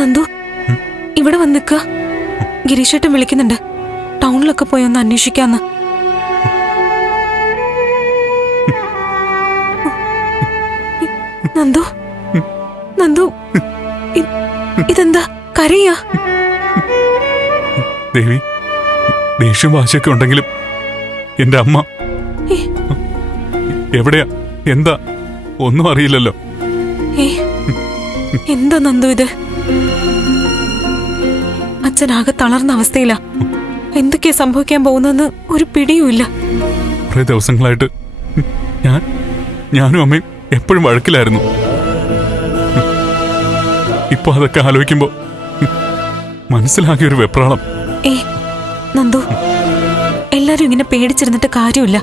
നന്ദു ഇവിടെ വന്നിക്ക. ഗിരീഷേട്ടൻ വിളിക്കുന്നുണ്ട്. ടൗണിലൊക്കെ പോയി ഒന്ന് അന്വേഷിക്കാന്ന്. നന്ദു നന്ദു ഇതെന്താ കരയാ? ദേവി, ദേഷ്യം വാശിയൊക്കെ ഉണ്ടെങ്കിലും എന്റെ അമ്മ എവിടെയാ, എന്താ ഒന്നും അറിയില്ലല്ലോ. എന്താ നന്ദു ഇത്? അച്ഛനാകെ തളർന്ന അവസ്ഥയിലാ. എന്തൊക്കെയാ സംഭവിക്കാൻ പോകുന്നെന്ന് ഒരു പിടിയുമില്ല. കുറെ ദിവസങ്ങളായിട്ട് ഞാനും അമ്മയും എപ്പോഴും വഴക്കിലായിരുന്നു. ഇപ്പൊ അതൊക്കെ ആലോചിക്കുമ്പോ മനസ്സിലാകിയ ഒരു വെപ്രാളം. നന്ദു, എല്ലാരും ഇങ്ങനെ പേടിച്ചിരുന്നിട്ട് കാര്യമില്ല.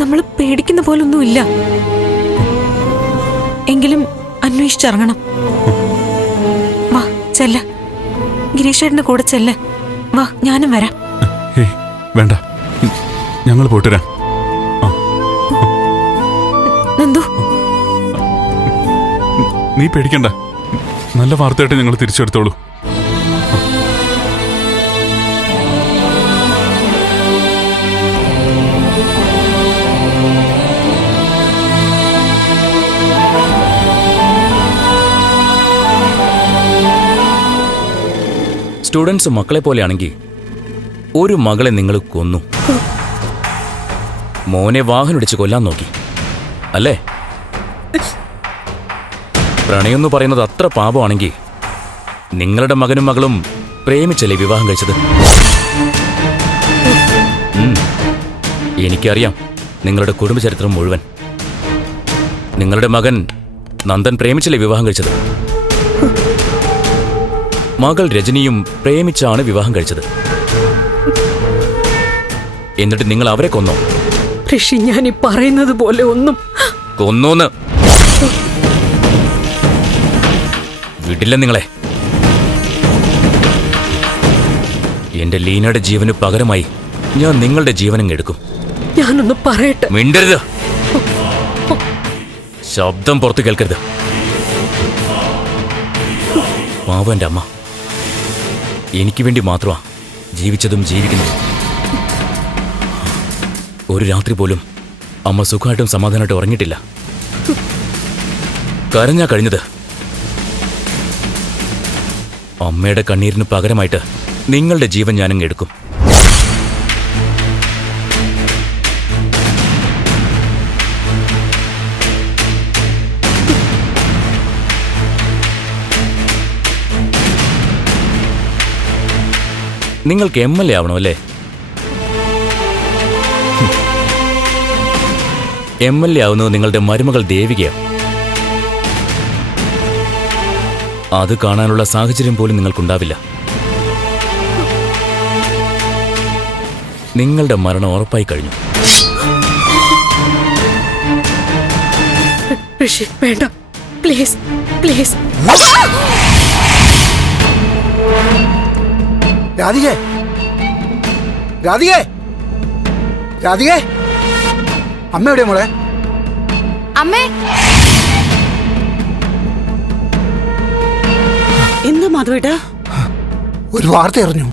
നമ്മൾ പേടിക്കുന്ന പോലൊന്നുമില്ല. എങ്കിലും അന്വേഷിച്ചിറങ്ങണം. വാ ചെല്ല, ഗിരീഷേട്ടന്റെ കൂടെ ചെല്ല. വാ, ഞാനും വരാം. വേണ്ട, ഞങ്ങൾ പോട്ടുരാ. നന്ദു, നീ പേടിക്കണ്ട. നല്ല വാർത്തയായിട്ട് ഞങ്ങൾ തിരിച്ചെടുത്തോളൂ. സ്റ്റുഡൻസ് മക്കളെ പോലെയാണെങ്കിൽ ഒരു മകളെ നിങ്ങൾ കൊന്നു, മോനെ വാഹനമിടിച്ച് കൊല്ലാൻ നോക്കി അല്ലേ? പ്രണയെന്ന് പറയുന്നത് അത്ര പാപമാണെങ്കിൽ നിങ്ങളുടെ മകനും മകളും പ്രേമിച്ചല്ലേ വിവാഹം കഴിച്ചത്? എനിക്കറിയാം നിങ്ങളുടെ കുടുംബചരിത്രം മുഴുവൻ. നിങ്ങളുടെ മകൻ നന്ദൻ പ്രേമിച്ചല്ലേ വിവാഹം കഴിച്ചത്? മകൾ രജനിയും പ്രേമിച്ചാണ് വിവാഹം കഴിച്ചത്. എന്നിട്ട് നിങ്ങൾ അവരെ കൊന്നോ? ഋഷി, ഞാൻ ഈ പറയുന്നത് പോലെ ഒന്നും കൊന്നോന്ന് വിടില്ല നിങ്ങളെ. എന്റെ ലീനയുടെ ജീവന് പകരമായി ഞാൻ നിങ്ങളുടെ ജീവനും എടുക്കും. ഞാനൊന്ന് പറയട്ടെ. മിണ്ടരുത്, ശബ്ദം പുറത്തു കേൾക്കരുത്. പാവം എൻ്റെ അമ്മ എനിക്ക് വേണ്ടി മാത്രമാ ജീവിച്ചതും ജീവിക്കുന്നതും. ഒരു രാത്രി പോലും അമ്മ സുഖമായിട്ടും സമാധാനമായിട്ടും ഉറങ്ങിയിട്ടില്ല. കരഞ്ഞാ കഴിഞ്ഞത്. അമ്മയുടെ കണ്ണീരിന് പകരമായിട്ട് നിങ്ങളുടെ ജീവൻ ഞാനങ്ങ് എടുക്കും. നിങ്ങൾക്ക് MLA ആവണം അല്ലേ? MLA ആവുന്നത് നിങ്ങളുടെ മരുമകൾ ദേവികയാണ്. അത് കാണാനുള്ള സാഹചര്യം പോലും നിങ്ങൾക്കുണ്ടാവില്ല. നിങ്ങളുടെ മരണം ഉറപ്പായി കഴിഞ്ഞു. ഋഷി, വേണ്ട, പ്ലീസ് പ്ലീസ്. രാധികേ, രാധികേ, രാധികേ, അമ്മ എവിടെയാ മോളെ? അമ്മേ, എന്താ മാധവേട്ടാ? ഒരു വാർത്ത അറിഞ്ഞു.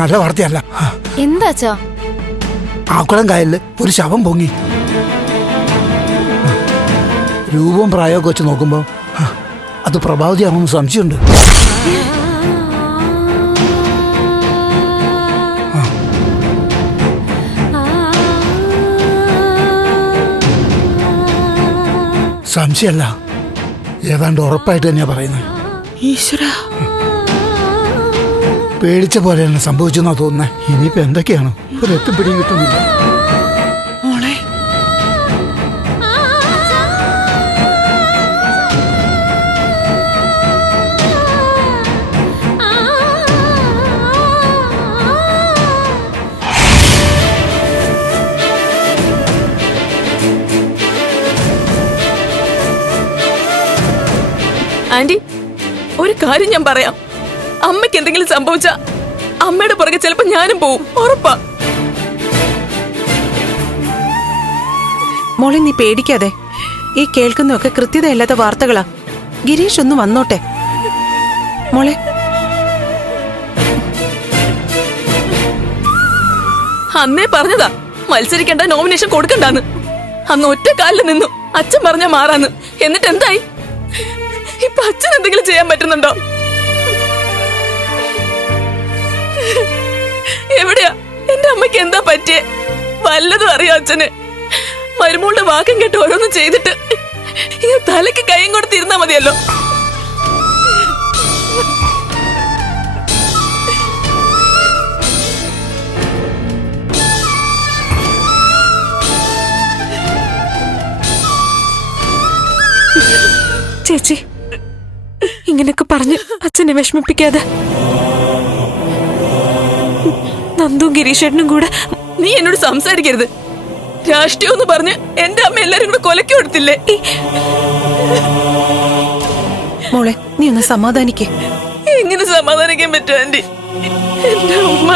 നല്ല വാർത്തയല്ല. എന്താച്ചാ? ആക്കുളം കായലില് ഒരു ശവം പൊങ്ങി. രൂപവും പ്രായമൊക്കെ വെച്ച് നോക്കുമ്പോ അത് പ്രഭാവതിയാണെന്ന് സംശയമുണ്ട്. സംശയമല്ല, ഏതാണ്ട് ഉറപ്പായിട്ട് തന്നെയാ പറയുന്നത്. ഈശ്വര, പേടിച്ച പോലെയാണ് സംഭവിച്ചെന്നാ തോന്നുന്നത്. ഇനിയിപ്പോ എന്തൊക്കെയാണ് ഒരു എത്തിപ്പിടിയും കിട്ടുന്നില്ല. മോളെ, ആന്റി, ഒരു കാര്യം ഞാൻ പറയാം. അമ്മയ്ക്ക് എന്തെങ്കിലും സംഭവിച്ച അമ്മയുടെ പുറകെ ചിലപ്പോ ഞാനും പോവും, ഉറപ്പാ. മോളെ, നീ പേടിക്കാതെ. ഈ കേൾക്കുന്നതൊക്കെ കൃത്യതയില്ലാത്ത വാർത്തകളാ. ഗിരീഷ് ഒന്ന് വന്നോട്ടെ മോളെ. അന്നേ പറഞ്ഞതാ മത്സരിക്കണ്ട, നോമിനേഷൻ കൊടുക്കണ്ടെന്ന്. അന്ന് ഒറ്റ കാലിൽ നിന്നു അച്ഛൻ പറഞ്ഞ മാറാന്ന്. എന്നിട്ട് എന്തായി? ഇപ്പൊ അച്ഛൻ എന്തെങ്കിലും ചെയ്യാൻ പറ്റുന്നുണ്ടോ? എവിടെയാ എന്റെ അമ്മയ്ക്ക്? എന്താ പറ്റിയേ? വല്ലതും അറിയോ അച്ഛന്? മരുമോളുടെ വാക്കും കേട്ട് ഓരോന്നും ചെയ്തിട്ട് ഇങ്ങനെ തലയ്ക്ക് കൈയും കൊടുത്തിരുന്നാ മതിയല്ലോ. ചേച്ചി, ഇങ്ങനെയൊക്കെ പറഞ്ഞ് അച്ഛനെ വിഷമിപ്പിക്കാതെ. നന്ദുവും ഗിരീഷേട്ടനും കൂടെ. നീ എന്നോട് സംസാരിക്കരുത്. രാഷ്ട്രീയം എന്ന് പറഞ്ഞ് എന്റെ അമ്മ എല്ലാരും കൂടെ കൊലക്ക് കൊടുത്തില്ലേ? മോളെ നീ ഒന്ന് സമാധാനിക്കേ. എങ്ങനെ സമാധാനിക്കാൻ പറ്റും ആന്റി? എന്റെ അമ്മ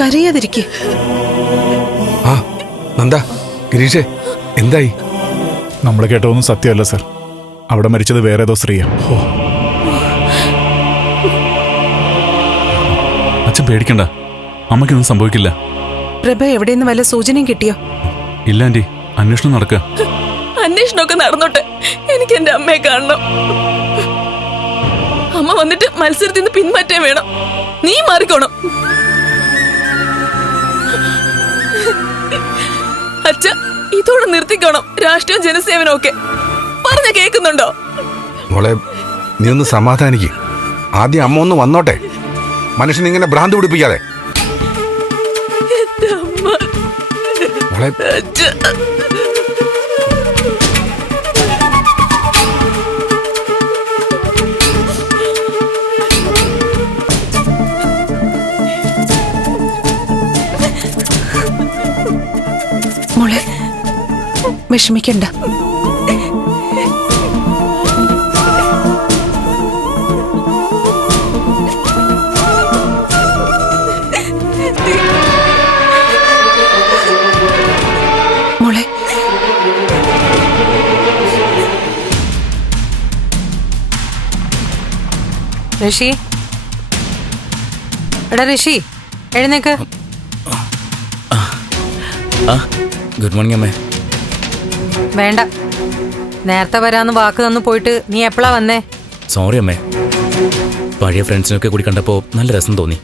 കരയാതിരിക്കേ. ആ നന്ദ, ഗിരീഷേ, എന്തായി? നമ്മൾ കേട്ടതൊന്നും സത്യമല്ല സർ. അവിടെ മരിച്ചത് വേറെ ഏതോ സ്ത്രീയാ. അച്ഛൻ പേടിക്കണ്ട, അമ്മയ്ക്കൊന്നും സംഭവിക്കില്ല. പ്രഭ എവിടെയെന്ന് വല്ല സൂചനയും കിട്ടിയോ? ഇല്ല ആന്റി, അന്വേഷണം നടക്കുക. അന്വേഷണമൊക്കെ നടന്നോട്ടെ, എനിക്ക് എന്റെ അമ്മയെ കാണണം. അമ്മ വന്നിട്ട് മത്സരത്തിൽ നിന്ന് പിന്മാറ്റാൻ വേണം. നീ മാറിക്കോണം. അച്ഛ, ഇതോടെ നിർത്തിക്കോണം രാഷ്ട്രീയം ജനസേവനം ഒക്കെ. പറഞ്ഞ കേൾക്കുന്നുണ്ടോ? മോളെ നീ ഒന്ന് സമാധാനിക്ക്. ആദ്യം അമ്മ ഒന്ന് വന്നോട്ടെ. മനുഷ്യൻ ഇങ്ങനെ ഭ്രാന്ത് പിടിപ്പിക്കാതെ. എന്റെ അമ്മ. മോളെ അച്ഛ, മോളെ വിഷമിക്കണ്ട. മോളെ ഋഷി, എടാ ഋഷി, എഴുന്നേക്ക്. ഗുഡ് മോർണിംഗ് അമ്മേ. വേണ്ട, നേരത്തെ വരാന്ന് വാക്ക് തന്നു പോയിട്ട് നീ എപ്പോഴാ വന്നേ? സോറി അമ്മേ, പഴയ ഫ്രണ്ട്സിനൊക്കെ കൂടി കണ്ടപ്പോൾ നല്ല രസം തോന്നി.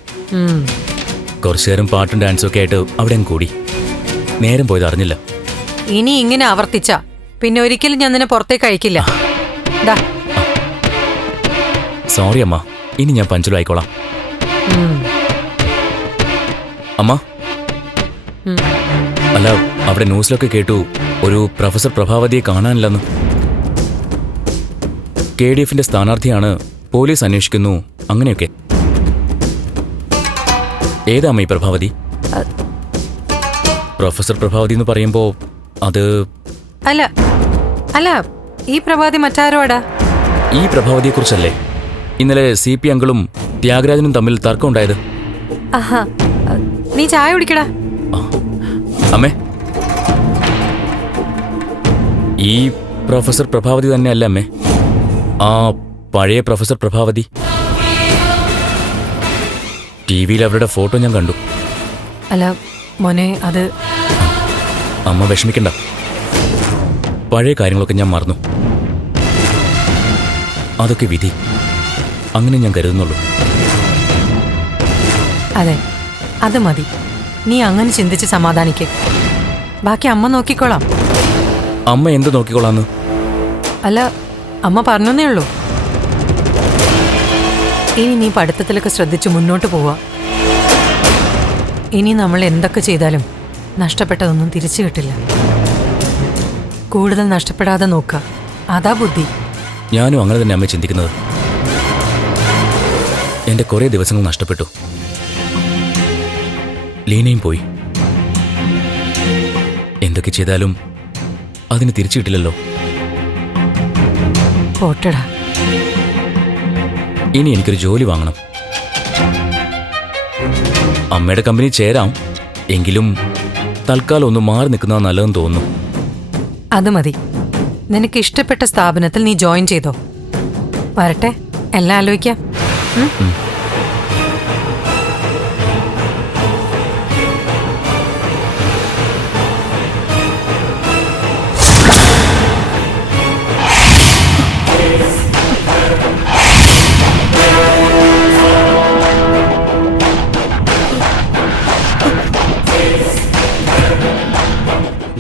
കുറച്ചു നേരം പാട്ടും ഡാൻസും ഒക്കെ ആയിട്ട് അവിടെ അങ്ങ് കൂടി. നേരം പോയത് അറിഞ്ഞില്ല. ഇനി ഇങ്ങനെ ആവർത്തിച്ച പിന്നെ ഒരിക്കലും ഞാൻ നിന്നെ പുറത്തേക്ക് അയക്കില്ല. ദാ. സോറി അമ്മ, ഇനി ഞാൻ പഞ്ചലായിക്കോളാം. അമ്മ, അല്ല, അവിടെ ന്യൂസിലൊക്കെ കേട്ടു ഒരു പ്രൊഫസർ പ്രഭാവതിയെ കാണാനില്ലെന്ന്. KDFന്റെ സ്ഥാനാർത്ഥിയാണ്, പോലീസ് അന്വേഷിക്കുന്നു, അങ്ങനെയൊക്കെ. ഏതാ അമ്മ ഈ പ്രഭാവതി? പ്രൊഫസർ പ്രഭാവതി എന്ന് പറയുമ്പോ അത് അല്ല അല്ല, ഈ പ്രഭാതി മറ്റാരോടാ? ഈ പ്രഭാവതിയെ കുറിച്ചല്ലേ ഇന്നലെ CP അങ്കിളും ത്യാഗരാജനും തമ്മിൽ തർക്കം ഉണ്ടായത്? ആഹാ, നീ ചായ കുടിക്കടാ. അമ്മേ, ഈ പ്രൊഫസർ പ്രഭാവതി തന്നെയല്ല അമ്മേ, ആ പഴയ പ്രൊഫസർ പ്രഭാവതി. TV-യിൽ അവരുടെ ഫോട്ടോ ഞാൻ കണ്ടു. അല്ല മോനെ, അത് അമ്മ വിഷമിക്കണ്ട, പഴയ കാര്യങ്ങളൊക്കെ ഞാൻ മറന്നു. അതൊക്കെ വിധി, അങ്ങനെ ഞാൻ കരുതുന്നുള്ളൂ. അതെ, അത് മതി. നീ അങ്ങനെ ചിന്തിച്ച് സമാധാനിക്ക്. ബാക്കി അമ്മ നോക്കിക്കോളാം. അമ്മ എന്ത് നോക്കിക്കോളാന്ന്? അല്ല, അമ്മ പറഞ്ഞേ ഉള്ളൂ. ഇനി നീ പഠിത്തത്തിലൊക്കെ ശ്രദ്ധിച്ച് മുന്നോട്ട് പോവാ. ഇനി നമ്മൾ എന്തൊക്കെ ചെയ്താലും നഷ്ടപ്പെട്ടതൊന്നും തിരിച്ചു കിട്ടില്ല. കൂടുതൽ നഷ്ടപ്പെടാതെ നോക്കുക, അതാ ബുദ്ധി. ഞാനും അങ്ങനെ തന്നെ അമ്മ ചിന്തിക്കുന്നത്. എന്റെ കുറേ ദിവസങ്ങൾ നഷ്ടപ്പെട്ടു. ലീനയും പോയി. എന്തൊക്കെ ചെയ്താലും അതിന് തിരിച്ചു കിട്ടില്ലല്ലോ. പോട്ടടാ. ഇനി എനിക്കൊരു ജോലി വാങ്ങണം. അമ്മയുടെ കമ്പനി ചേരാം, എങ്കിലും തൽക്കാലം ഒന്ന് മാറി നിൽക്കുന്നത് നല്ലതെന്ന് തോന്നുന്നു. അത് മതി. നിനക്ക് ഇഷ്ടപ്പെട്ട സ്ഥാപനത്തിൽ നീ ജോയിൻ ചെയ്തോ. വരട്ടെ, എല്ലാം ആലോചിക്കാം.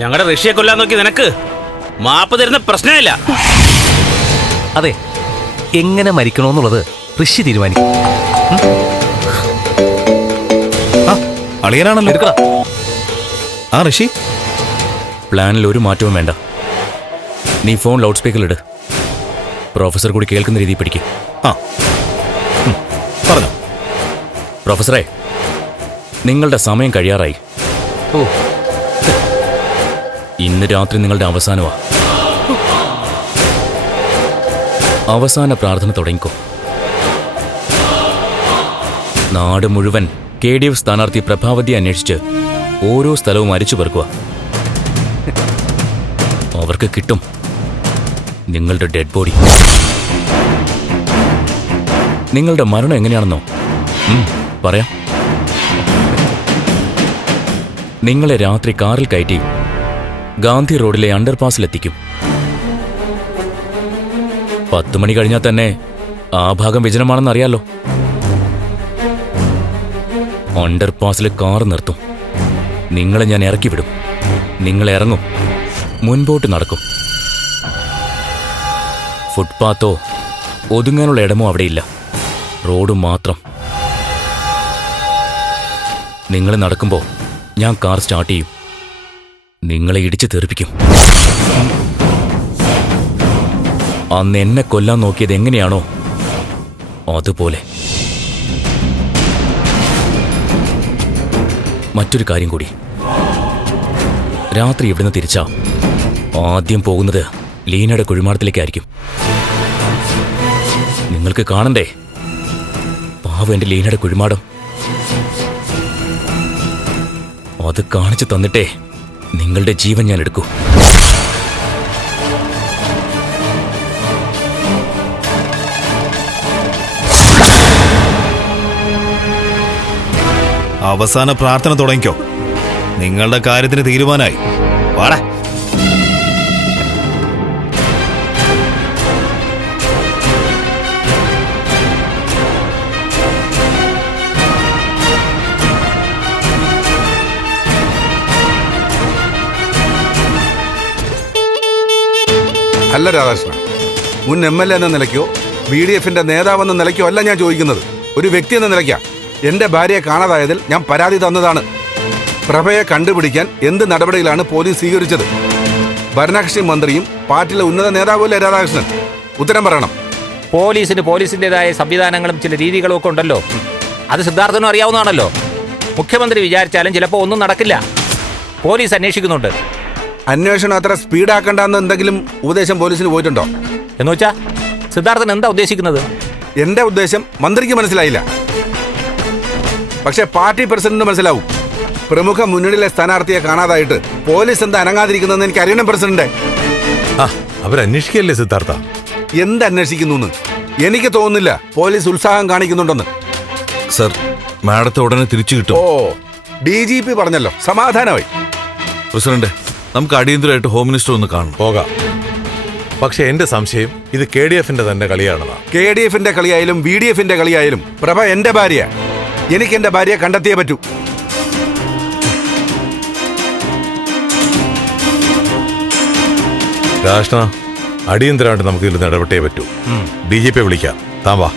ഞങ്ങളുടെ ഋഷിയെ കൊല്ലാൻ നോക്കി നിനക്ക് മാപ്പ് തരുന്ന പ്രശ്നമില്ല. അതെ, എങ്ങനെ മരിക്കണമെന്നുള്ളത് ഋഷി തീരുമാനിക്കും. അളിയനാണല്ലോ. എടുക്കടാ. ആ ഋഷി, പ്ലാനിൽ ഒരു മാറ്റവും വേണ്ട. നീ ഫോൺ ലൗഡ് സ്പീക്കറിലിട്. പ്രൊഫസർ കൂടി കേൾക്കുന്ന രീതിയിൽ പിടിക്കും. ആ പറഞ്ഞോ. പ്രൊഫസറെ, നിങ്ങളുടെ സമയം കഴിയാറായി. ഓ, ഇന്ന് രാത്രി നിങ്ങളുടെ അവസാനമാ. അവസാന പ്രാർത്ഥന തുടങ്ങിക്കോ. നാട് മുഴുവൻ KDF സ്ഥാനാർത്ഥി പ്രഭാവതി അന്വേഷിച്ച് ഓരോ സ്ഥലവും അരിച്ചു പെറുക്കുക. അവർക്ക് കിട്ടും നിങ്ങളുടെ ഡെഡ് ബോഡി. നിങ്ങളുടെ മരണം എങ്ങനെയാണെന്നോ പറയാം. നിങ്ങളെ രാത്രി കാറിൽ കയറ്റി ഗാന്ധി റോഡിലെ അണ്ടർപാസിലെത്തിക്കും. 10 മണി കഴിഞ്ഞാൽ തന്നെ ആ ഭാഗം വിജനമാണെന്നറിയാലോ. അണ്ടർപാസിൽ കാർ നിർത്തും. നിങ്ങളെ ഞാൻ ഇറക്കി വിടും. നിങ്ങൾ ഇറങ്ങും, മുൻപോട്ട് നടക്കും. ഫുട്പാത്തോ ഒതുങ്ങാനുള്ള ഇടമോ അവിടെയില്ല, റോഡ് മാത്രം. നിങ്ങൾ നടക്കുമ്പോൾ ഞാൻ കാർ സ്റ്റാർട്ട് ചെയ്യും. നിങ്ങളെ ഇടിച്ചു തെറിപ്പിക്കും. അന്ന് എന്നെ കൊല്ലാൻ നോക്കിയത് എങ്ങനെയാണോ അതുപോലെ. മറ്റൊരു കാര്യം കൂടി, രാത്രി ഇവിടുന്ന് തിരിച്ചാ ആദ്യം പോകുന്നത് ലീനയുടെ കുഴിമാടത്തിലേക്കായിരിക്കും. നിങ്ങൾക്ക് കാണണ്ടേ പാവം എന്റെ ലീനയുടെ കുഴിമാടം? അത് കാണിച്ചു തന്നിട്ടേ നിങ്ങളുടെ ജീവൻ ഞാൻ എടുക്കൂ. അവസാന പ്രാർത്ഥന തുടങ്ങിക്കോ. നിങ്ങളുടെ കാര്യത്തിന് തീരുമാനമായി. വാടാ. അല്ല രാധാകൃഷ്ണ, മുൻ MLA എന്ന നിലയ്ക്കോ BDF-ന്റെ നേതാവെന്ന നിലയ്ക്കോ അല്ല ഞാൻ ചോദിക്കുന്നത്. ഒരു വ്യക്തി എന്ന നിലയ്ക്കാ. എന്റെ ഭാര്യയെ കാണാതായതിൽ ഞാൻ പരാതി തന്നതാണ്. പ്രഭയെ കണ്ടുപിടിക്കാൻ എന്ത് നടപടികളാണ് പോലീസ് സ്വീകരിച്ചത്? ഭരണകക്ഷി മന്ത്രിയും പാർട്ടിയിലെ ഉന്നത നേതാവുമല്ലേ രാധാകൃഷ്ണൻ? ഉത്തരം പറയണം. പോലീസിന് പോലീസിൻ്റെതായ സംവിധാനങ്ങളും ചില രീതികളും ഒക്കെ ഉണ്ടല്ലോ. അത് സിദ്ധാർത്ഥനും അറിയാവുന്നതാണല്ലോ. മുഖ്യമന്ത്രി വിചാരിച്ചാലും ചിലപ്പോൾ ഒന്നും നടക്കില്ല. പോലീസ് അന്വേഷിക്കുന്നുണ്ട്. അന്വേഷണം അത്ര സ്പീഡാക്കണ്ടെന്ന് എന്തെങ്കിലും ഉപദേശം പോലീസിന് പോയിട്ടുണ്ടോ? എന്ന് വെച്ചാ സിദ്ധാർത്ഥൻ എന്താ ഉദ്ദേശിക്കുന്നത്? എന്റെ ഉദ്ദേശം മന്ത്രിക്ക് മനസ്സിലായില്ല, പക്ഷെ പാർട്ടി പ്രസിഡന്റ് മനസ്സിലാവും. പ്രമുഖ മുന്നണിയിലെ സ്ഥാനാർത്ഥിയെ കാണാതായിട്ട് പോലീസ് എന്താ അനങ്ങാതിരിക്കുന്നതെന്ന് എനിക്ക് അറിയണം പ്രസിഡന്റ്. അവരന്വേഷിക്കല്ലേ സിദ്ധാർത്ഥ? എന്തന്വേഷിക്കുന്നു? എനിക്ക് തോന്നുന്നില്ല പോലീസ് ഉത്സാഹം കാണിക്കുന്നുണ്ടെന്ന്. സർ, മാഡത്തെ ഉടനെ തിരിച്ചു കിട്ടും. ഓ, DGP പറഞ്ഞല്ലോ, സമാധാനമായി. പ്രസിഡന്റ്, നമുക്ക് അടിയന്തരമായിട്ട് ഹോം മിനിസ്റ്റർ ഒന്ന് കാണണം. പോകാം. പക്ഷെ എന്റെ സംശയം ഇത് KDF-ന്റെ തന്നെ കളിയാണെന്നാ. KDF-ന്റെ കളിയായാലും BDF-ന്റെ കളിയായാലും പ്രഭ എന്റെ ഭാര്യ. എനിക്ക് എന്റെ ഭാര്യയെ കണ്ടെത്തിയേ പറ്റൂ. രാഷ്ട്ര, അടിയന്തരമായിട്ട് നമുക്ക് ഇതിൽ ഇടപെട്ടേ പറ്റൂ. DGP വിളിക്കാം. താൻ വാ.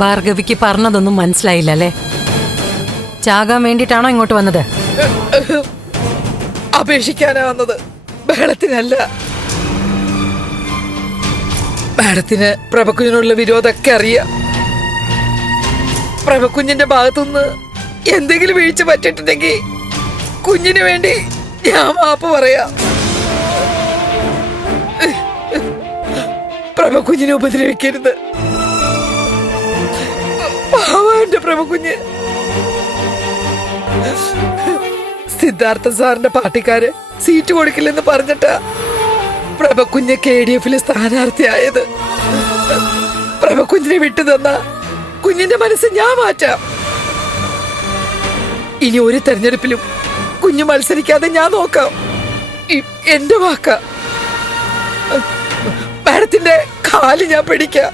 ഭാർഗവിക്ക് പറഞ്ഞതൊന്നും മനസ്സിലായില്ല അല്ലേ? ചാകാൻ വേണ്ടിട്ടാണോ ഇങ്ങോട്ട് വന്നത്? അപേക്ഷിക്കാനാ വന്നത്, ബഹളത്തിനല്ല. മാഡത്തിന് പ്രഭക്കുഞ്ഞിനുള്ള വിരോധമൊക്കെ അറിയാം. പ്രഭക്കുഞ്ഞിന്റെ ഭാഗത്തുനിന്ന് എന്തെങ്കിലും വീഴ്ച പറ്റിയിട്ടുണ്ടെങ്കിൽ കുഞ്ഞിന് വേണ്ടി ഞാൻ മാപ്പ് പറയാം. പ്രഭക്കുഞ്ഞിനെ ഉപദ്രവിക്കരുത്. പാവന്റെ പ്രഭക്കുഞ്ഞ്. സിദ്ധാർത്ഥ സാറിന്റെ പാർട്ടിക്കാര് സീറ്റ് കൊടുക്കില്ലെന്ന് പറഞ്ഞിട്ടാ പ്രഭക്കുഞ്ഞ് KDF സ്ഥാനാർത്ഥിയായത്. പ്രഭക്കുഞ്ഞിനെ വിട്ടു തന്ന കുഞ്ഞിന്റെ മനസ്സ് ഞാൻ മാറ്റാം. ഇനി ഒരു തെരഞ്ഞെടുപ്പിലും കുഞ്ഞു മത്സരിക്കാതെ ഞാൻ നോക്കാം. എന്റെ വാക്ക. മാഡത്തിന്റെ കാല് ഞാൻ പിടിക്കാം.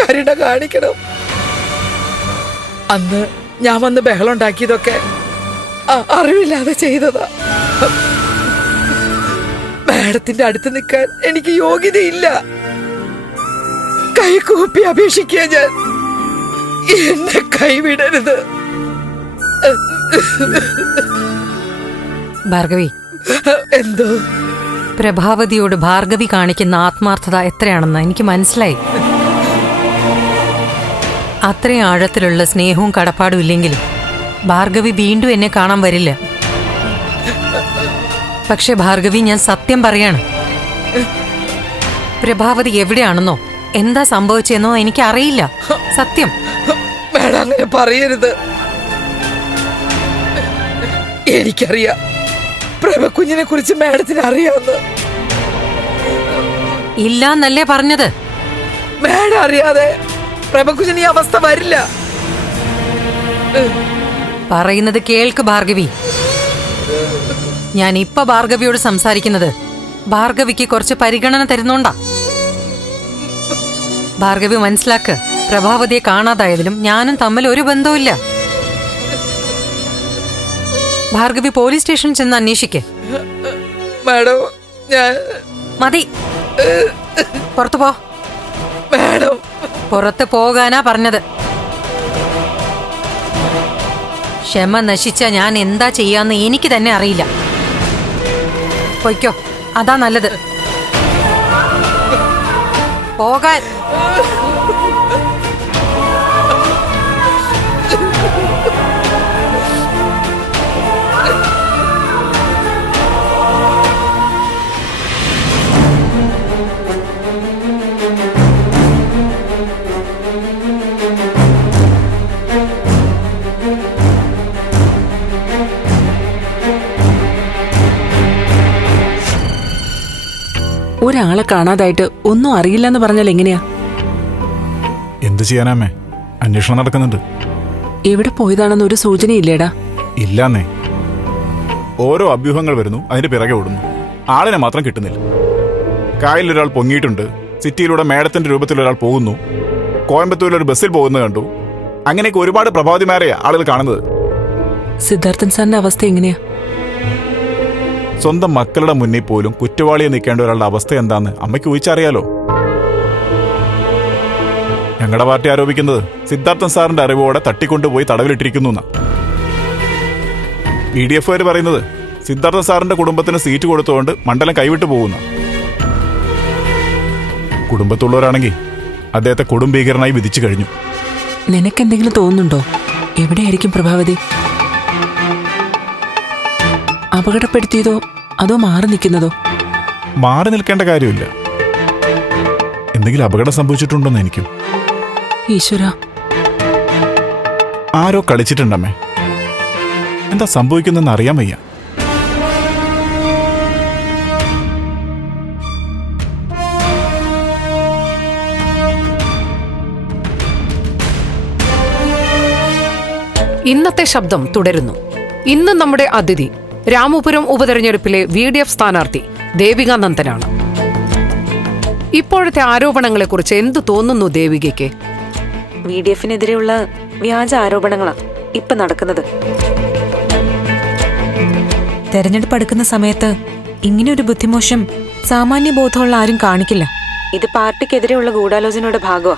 കരുണ കാണിക്കണം. അന്ന് ഞാൻ വന്ന് ബഹളം ഉണ്ടാക്കിയതൊക്കെ അറിവില്ലാതെ ചെയ്തതാ. മാഡത്തിന്റെ അടുത്ത് നിൽക്കാൻ എനിക്ക് യോഗ്യതയില്ല. കൈകൂപ്പി അപേക്ഷിക്കുക ഞാൻ. എന്നെ കൈവിടരുത്. ഭാർഗവി, എന്തോ? പ്രഭാവതിയോട് ഭാർഗവി കാണിക്കുന്ന ആത്മാർത്ഥത എത്രയാണെന്ന് എനിക്ക് മനസ്സിലായി. അത്രയും ആഴത്തിലുള്ള സ്നേഹവും കടപ്പാടും ഇല്ലെങ്കിലും ഭാർഗവി വീണ്ടും എന്നെ കാണാൻ വരില്ല. പക്ഷെ ഭാർഗവി, ഞാൻ സത്യം പറയാണ്. പ്രഭാവതി എവിടെയാണെന്നോ എന്താ സംഭവിച്ചെന്നോ എനിക്കറിയില്ല. സത്യം. മാഡം അങ്ങനെ പറയരുത്. എനിക്കറിയാം പ്രഭക്കുഞ്ഞിനെ കുറിച്ച് മാഡത്തിന് അറിയാവുന്ന. ഇല്ലാന്നല്ലേ പറഞ്ഞത്? മാഡം അറിയാതെ പ്രഭക്കുഞ്ഞിന് ഈ അവസ്ഥ വരില്ല. പറയുന്നത് കേൾക്ക് ഭാർഗവി. ഞാൻ ഇപ്പൊ ഭാർഗവിയോട് സംസാരിക്കുന്നത് ഭാർഗവിക്ക് കുറച്ച് പരിഗണന തരുന്നോണ്ടാ. ഭാർഗവി മനസ്സിലാക്ക്, പ്രഭാവതിയെ കാണാതായതിലും ഞാനും തമ്മിൽ ഒരു ബന്ധവുമില്ല. ഭാർഗവി പോലീസ് സ്റ്റേഷനിൽ ചെന്ന് അന്വേഷിക്കേ. മാഡം, ഞാൻ മതി, പുറത്തു പോ. മാഡം, പുറത്ത് പോകാനാ പറഞ്ഞത്. ക്ഷമ നശിച്ച ഞാൻ എന്താ ചെയ്യാന്ന് എനിക്ക് തന്നെ അറിയില്ല. പൊയ്ക്കോ, അതാ നല്ലത്. പോകാൻ. ഒരാളെ കാണാതായിട്ട് ഒന്നും അറിയില്ലെന്ന് പറഞ്ഞാൽ എങ്ങനെയാ? എന്ത് ചെയ്യാനാമേ, അന്വേഷണം നടക്കുന്നുണ്ട്. എവിടെ പോയതാണെന്ന് ഒരു സൂചനയില്ലേടാ? ഇല്ലാന്നേ. ഓരോ അഭ്യൂഹങ്ങൾ വരുന്നു, അതിന്റെ പിറകെ ഓടുന്നു. ആളിനെ മാത്രം കിട്ടുന്നില്ല. കായലിലൊരാൾ പൊങ്ങിയിട്ടുണ്ട്, സിറ്റിയിലൂടെ മേഡത്തിന്റെ രൂപത്തിൽ ഒരാൾ പോകുന്നു, കോയമ്പത്തൂരിൽ ഒരു ബസ്സിൽ പോകുന്നത് കണ്ടു. അങ്ങനെയൊക്കെ ഒരുപാട് പ്രഭാവതിമാരെയാ ആളുകൾ കാണുന്നത്. സിദ്ധാർത്ഥൻ സാറിന്റെ അവസ്ഥ എങ്ങനെയാ? സ്വന്തം മക്കളുടെ മുന്നിൽ പോലും കുറ്റവാളിയെ നിൽക്കേണ്ട ഒരാളുടെ അവസ്ഥ എന്താന്ന് അമ്മയ്ക്ക് ഊഹിച്ചറിയാലോ. ഞങ്ങളുടെ പാർട്ടി ആരോപിക്കുന്നത് സിദ്ധാർത്ഥൻ സാറിന്റെ അറിവോടെ തട്ടിക്കൊണ്ടുപോയി തടവിലിട്ടിരിക്കുന്നു എന്നാ. VDF പറയുന്നത് സിദ്ധാർത്ഥൻ സാറിന്റെ കുടുംബത്തിന് സീറ്റ് കൊടുത്തുകൊണ്ട് മണ്ഡലം കൈവിട്ടു പോകുന്ന. കുടുംബത്തുള്ളവരാണെങ്കിൽ അദ്ദേഹത്തെ കൊടുംഭീകരനായി വിധിച്ചു കഴിഞ്ഞു. നിനക്കെന്തെങ്കിലും തോന്നുന്നുണ്ടോ? എവിടെയായിരിക്കും പ്രഭാവതി? അപകടപ്പെടുത്തിയതോ അതോ മാറി നിൽക്കുന്നതോ? മാറി നിൽക്കേണ്ട കാര്യമില്ല. എന്തെങ്കിലും അപകടം സംഭവിച്ചിട്ടുണ്ടോന്ന് എനിക്കും. ഈശ്വര, ആരോ കളിച്ചിട്ടുണ്ടമ്മേ. എന്താ സംഭവിക്കുന്നെന്ന് അറിയാൻ വയ്യ. ഇന്നത്തെ ശബ്ദം തുടരുന്നു. ഇന്ന് നമ്മുടെ അതിഥി രാമപുരം ഉപതെരഞ്ഞെടുപ്പിലെ VDF സ്ഥാനാർത്ഥി ദേവിക നന്ദനാണ്. ഇപ്പോഴത്തെ ആരോപണങ്ങളെക്കുറിച്ച് എന്തു തോന്നുന്നു ദേവികയ്ക്ക്? VDFനെതിരെയുള്ള വ്യാജ ആരോപണങ്ങളാ ഇപ്പൊ നടക്കുന്നത്. തെരഞ്ഞെടുപ്പ് അടുക്കുന്ന സമയത്ത് ഇങ്ങനെയൊരു ബുദ്ധിമോശം സാമാന്യ ബോധമുള്ള ആരും കാണിക്കില്ല. ഇത് പാർട്ടിക്കെതിരെയുള്ള ഗൂഢാലോചനയുടെ ഭാഗമാ.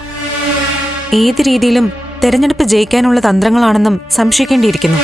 ഏത് രീതിയിലും തെരഞ്ഞെടുപ്പ് ജയിക്കാനുള്ള തന്ത്രങ്ങളാണെന്നും സംശയിക്കേണ്ടിയിരിക്കുന്നു.